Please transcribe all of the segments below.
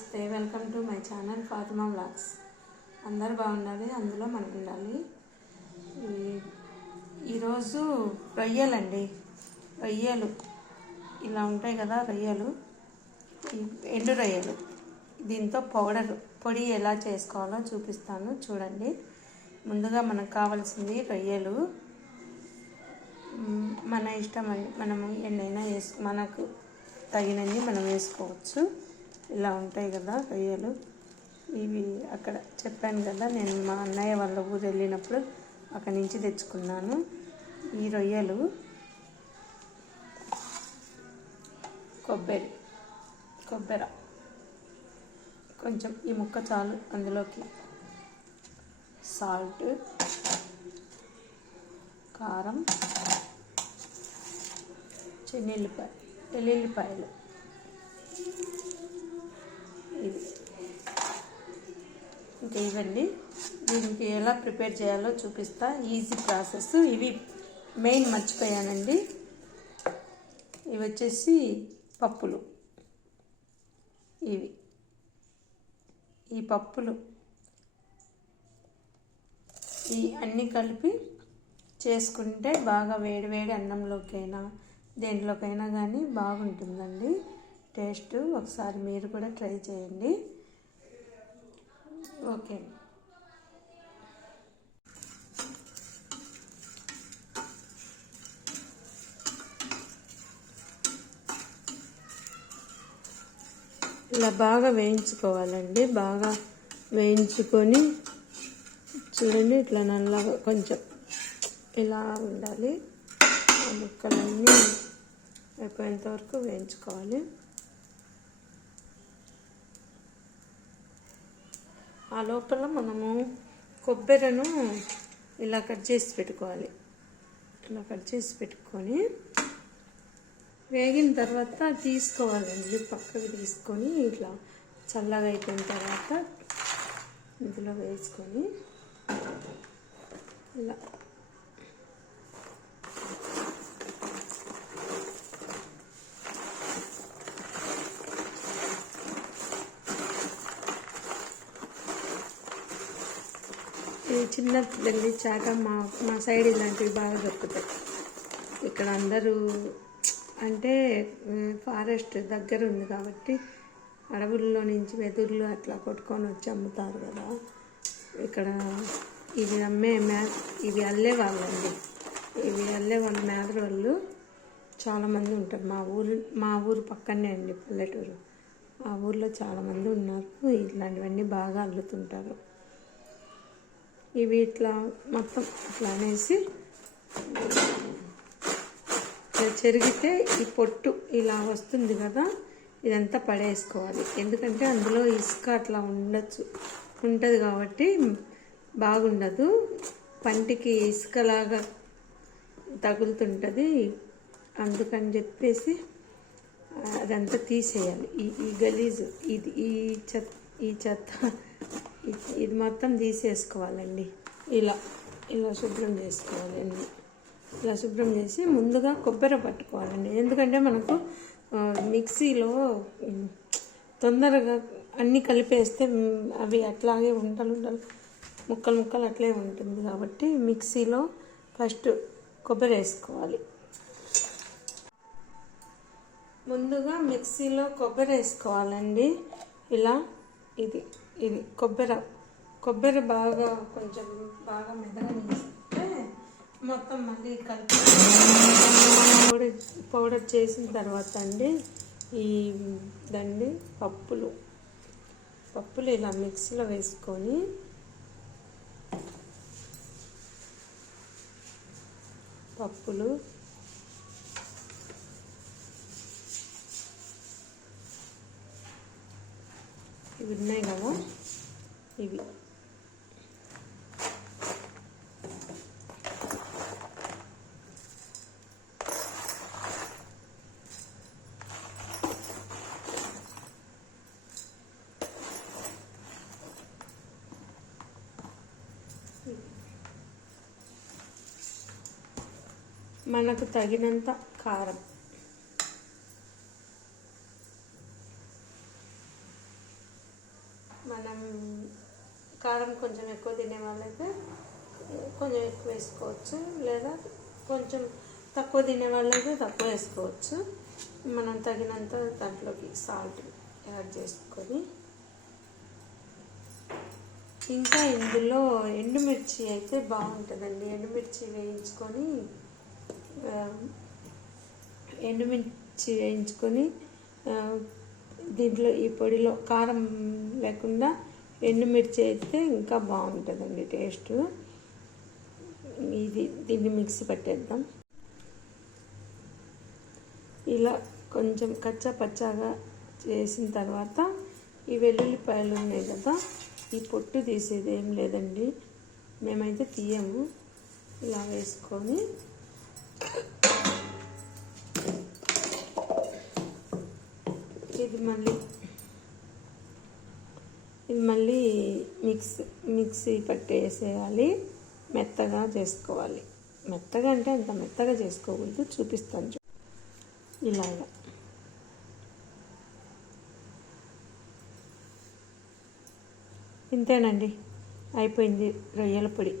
నమస్తే welcome to my channel Fatima blogs అందరు బాగుండాలి అందులో మనం ఉండాలి ఈరోజు రొయ్యలండి. రొయ్యలు. ఇలా ఉంటాయి కదా రొయ్యలు. ఎండు రొయ్యలు. దీంతో పౌడర్. పొడి ఎలా చేసుకోవాలో చూపిస్తాను. చూడండి. ముందుగా మనకు కావాల్సింది రొయ్యలు. మన ఇష్టం మనము ఎన్నైనా వేసు మనకు తగినన్ని మనం వేసుకోవచ్చు. ఇలా ఉంటాయి కదా రొయ్యలు ఇవి అక్కడ చెప్పాను కదా నేను మా అన్నయ్య వాళ్ళ ఊరు వెళ్ళినప్పుడు అక్కడి నుంచి తెచ్చుకున్నాను. ఈ రొయ్యలు కొబ్బరి కొబ్బరి. కొంచెం ఈ ముక్క చాలు అందులోకి సాల్ట్ కారం చెన్నెల్లిపాయ ఎల్లుల్లిపాయలు ఇది. ఇంకా ఇవ్వండి దీనికి ఎలా ప్రిపేర్ చేయాలో చూపిస్తా. Easy process. ఇవి మెయిన్ మర్చిపోయానండి. ఇవి వచ్చేసి పప్పులు. ఇవి. ఈ పప్పులు. ఈ అన్నీ కలిపి చేసుకుంటే బాగా వేడివేడి అన్నంలోకైనా దేంట్లోకైనా కానీ బాగుంటుందండి. టేస్ట్ ఒకసారి మీరు కూడా ట్రై చేయండి. ఓకే. ఇలా బాగా వేయించుకోవాలండి. బాగా వేయించుకొని చూడండి ఇట్లా నల్లగా కొంచెం ఇలా ఉండాలి. ముక్కలన్నీ అయిపోయేంత వరకు వేయించుకోవాలి. ఆ లోపల మనము కొబ్బరిను ఇలా కట్ చేసి పెట్టుకోవాలి. ఇలా కట్ చేసి పెట్టుకొని వేగిన తర్వాత తీసుకోవాలండి పక్కకు తీసుకొని ఇట్లా చల్లగా అయిపోయిన తర్వాత ఇందులో వేసుకొని ఇలా ఇది చిన్న పిల్లల్ని చాక మా మా సైడ్ ఇలాంటివి బాగా దొరుకుతాయి. ఇక్కడ అందరూ అంటే ఫారెస్ట్ దగ్గర ఉంది కాబట్టి అడవుల్లో నుంచి వెదుర్లు అట్లా కొట్టుకొని వచ్చి అమ్ముతారు కదా. ఇక్కడ ఇవి అమ్మే మ్యా ఇవి అల్లే వాళ్ళండి. ఇవి అల్లే వాళ్ళ మేదర వాళ్ళు చాలామంది ఉంటారు. మా ఊరు మా ఊరు పక్కనే అండి పల్లెటూరు. ఆ ఊర్లో చాలామంది ఉన్నారు. ఇట్లాంటివన్నీ బాగా అల్లుతుంటారు. ఇవి ఇట్లా మొత్తం ఇట్లా అనేసి చెరిగితే ఈ పొట్టు ఇలా వస్తుంది కదా ఇదంతా పడేసుకోవాలి. ఎందుకంటే అందులో ఇసుక అట్లా ఉండొచ్చు. ఉంటుంది కాబట్టి బాగుండదు. పంటికి ఇసుకలాగా తగులుతుంటుంది. అందుకని చెప్పేసి అదంతా తీసేయాలి. ఈ ఈ గలీజు ఇది ఈ చెత్త ఈ చెత్త ఇది మొత్తం తీసేసుకోవాలండి. ఇలా ఇలా శుభ్రం చేసుకోవాలండి ఇలా శుభ్రం చేసి ముందుగా కొబ్బరి పట్టుకోవాలండి. ఎందుకంటే మనకు మిక్సీలో తొందరగా అన్నీ కలిపేస్తే అవి అట్లాగే ఉంటలు ఉండాలి ముక్కలు ముక్కలు అట్లే ఉంటుంది కాబట్టి మిక్సీలో ఫస్ట్ కొబ్బరి వేసుకోవాలి. ముందుగా మిక్సీలో కొబ్బరి వేసుకోవాలండి. ఇలా ఇది. ఇది కొబ్బరి కొబ్బరి బాగా కొంచెం బాగా మెదగా వేస్తే మొత్తం మళ్ళీ కలిపి పౌడర్ పౌడర్ చేసిన తర్వాత అండి ఈ దండి పప్పులు. పప్పులు ఇలా మిక్సీలో వేసుకొని పప్పులు ఇవి ఉన్నాయి కదా ఇవి. మనకు తగినంత కారం. తినే వాళ్ళైతే కొంచెం ఎక్కువ వేసుకోవచ్చు లేదా కొంచెం తక్కువ తినే వాళ్ళైతే తక్కువ వేసుకోవచ్చు. మనం తగినంత దాంట్లోకి సాల్ట్ యాడ్ చేసుకొని. ఇంకా ఇందులో ఎండుమిర్చి అయితే బాగుంటుందండి. ఎండుమిర్చి వేయించుకొని ఎండుమిర్చి వేయించుకొని దీంట్లో ఈ పొడిలో కారం లేకుండా ఎండుమిర్చి అయితే ఇంకా బాగుంటుందండి టేస్ట్. ఇది దీన్ని మిక్సీ పట్టేద్దాం. ఇలా కొంచెం కచ్చా పచ్చాగా చేసిన తర్వాత ఈ వెల్లుల్లిపాయలు ఉన్నాయి కదా ఈ పొట్టు తీసేది ఏం లేదండి. మేమైతే తీయము. ఇలా వేసుకొని ఇది మళ్ళీ ఇది మళ్ళీ మిక్స్ మిక్సీ పట్టేసేయాలి. మెత్తగా చేసుకోవాలి. మెత్తగా అంటే అంత మెత్తగా చేసుకోకూడదు చూపిస్తాను ఇలాగా. ఇంతేనండి. అయిపోయింది రొయ్యల పొడి.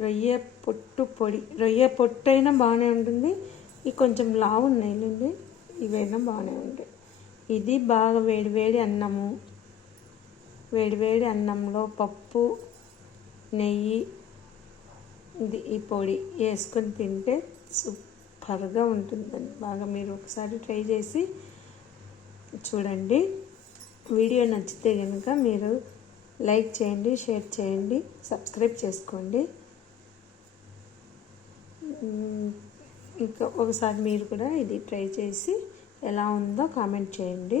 రొయ్య పొట్టు పొడి. రొయ్య పొట్టు అయినా బాగానే ఉంటుంది. ఇవి కొంచెం లావు ఉన్నాయి ఇవైనా బాగానే ఉంటాయి. ఇది బాగా వేడి వేడి అన్నము వేడివేడి అన్నంలో పప్పు నెయ్యి ఇది ఈ పొడి వేసుకొని తింటే సూపర్గా ఉంటుందండి. బాగా మీరు ఒకసారి ట్రై చేసి చూడండి. వీడియో నచ్చితే కనుక మీరు లైక్ చేయండి షేర్ చేయండి సబ్స్క్రైబ్ చేసుకోండి. ఇంకా ఒకసారి మీరు కూడా ఇది ట్రై చేసి ఎలా ఉందో కామెంట్ చేయండి.